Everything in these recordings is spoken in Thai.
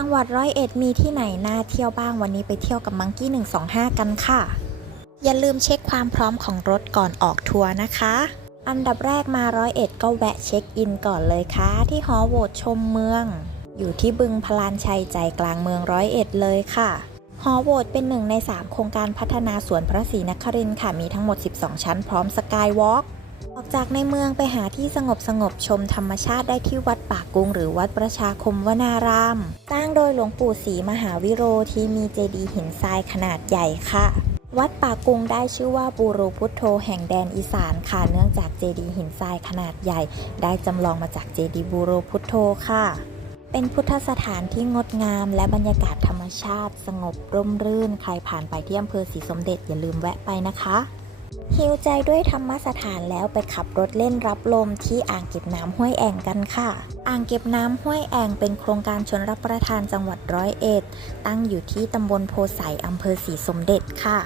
จังหวัดร้อยเอ็ดมีที่ไหนน่าเที่ยวบ้างวันนี้ไปเที่ยวกับมังกี้125 กันค่ะ อย่าลืมเช็คความพร้อมของรถก่อนออกทัวร์นะคะ อันดับแรกมาร้อยเอ็ดก็แวะเช็คอินก่อนเลยค่ะ ที่หอโหวตชมเมือง อยู่ที่บึงพลานชัยใจกลางเมืองร้อยเอ็ดเลยค่ะหอโหวตเป็นหนึ่งใน 3 โครงการพัฒนาสวนพระศรีนครินทร์ค่ะ มีทั้งหมด 12 ชั้นพร้อมสกายวอล์ก ออกจากในเมืองไปหาที่สงบสงบชมธรรมชาติได้ที่วัดป่ากุงหรือวัดประชาคมวนาราม สร้างโดยหลวงปู่ศรีมหาวิโรที่มีเจดีย์หินทรายขนาดใหญ่ค่ะ วัดป่ากุงได้ชื่อว่าบูโรพุทโธแห่งแดนอีสานค่ะเนื่องจากเจดีย์หินทรายขนาดใหญ่ ได้จำลองมาจากเจดีย์บูโรพุทโธค่ะเป็นพุทธสถานที่งดงามและบรรยากาศธรรมชาติ สงบร่มรื่น ใครผ่านไปที่อำเภอศรีสมเด็จอย่าลืมแวะไปนะคะ ฮิวใจด้วยธรรมสถานแล้วไปขับรถเล่นรับลมที่อ่างเก็บน้ำห้วยแองกันค่ะ อ่างเก็บน้ำห้วยแองเป็นโครงการชนรับประทานจังหวัดร้อยเอ็ด ตั้งอยู่ที่ตำบลโพไสอำเภอศรีสมเด็จค่ะ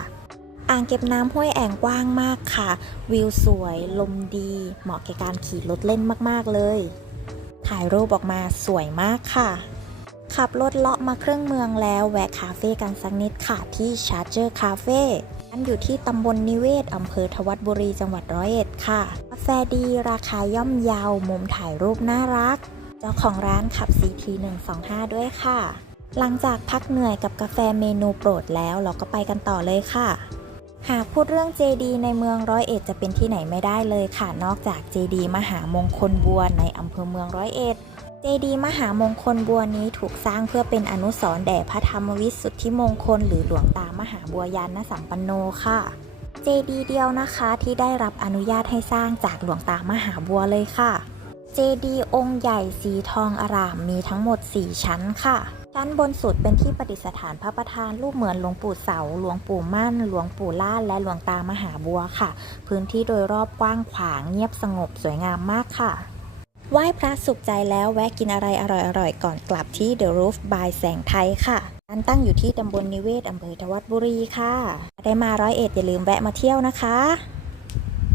อ่างเก็บน้ำห้วยแองกว้างมากค่ะ วิวสวย ลมดี เหมาะแก่การขี่รถเล่นมากๆเลย ถ่ายรูปออกมาสวยมากค่ะ ขับรถเลาะมาเครื่องเมืองแล้วแวะคาเฟ่กันสักนิดค่ะที่ Charger Cafe อั นอยู่ที่ตำบลนิเวศ อำเภอทวัดบุรีจังหวัดร้อยเอ็ดค่ะ กาแฟดีราคาย่อมเยาวมุมถ่ายรูปน่ารัก เจ้าของร้านขับ CT 125 ด้วยค่ะ หลังจากพักเหนื่อยกับกาแฟเมนูโปรดแล้วเราก็ไปกันต่อเลยค่ะ หากพูดเรื่องเจดีในเมืองร้อยเอ็ดจะเป็นที่ไหนไม่ได้เลยค่ะ นอกจากเจดีมหามงคลบัวในอำเภอเมืองร้อยเอ็ด เจดีย์มหามงคลบัวนี้ถูกสร้างเพื่อเป็นอนุสรณ์แด่พระธรรมวิสุทธิมงคล หรือหลวงตามหาบัวยานสัมปันโนค่ะ เจดีย์เดียวนะคะที่ได้รับอนุญาตให้สร้างจากหลวงตามหาบัวเลยค่ะ เจดีย์องค์ใหญ่สีทองอร่ามมีทั้งหมด 4 ชั้นค่ะ ชั้นบนสุดเป็นที่ประดิษฐานพระประธานรูปเหมือนหลวงปู่เสา หลวงปู่มั่น หลวงปู่ล่านและหลวงตามหาบัวค่ะ พื้นที่โดยรอบกว้างขวางเงียบสงบสวยงามมากค่ะ ไหว้พระสุขใจแล้วแวะกินอะไรอร่อยๆ ก่อนกลับที่ The Roof by แสงไทยค่ะร้านตั้งอยู่ที่ตำบลนิเวศอำเภอทวัดบุรีค่ะ ได้มาร้อยเอ็ดอย่าลืมแวะมาเที่ยวนะคะ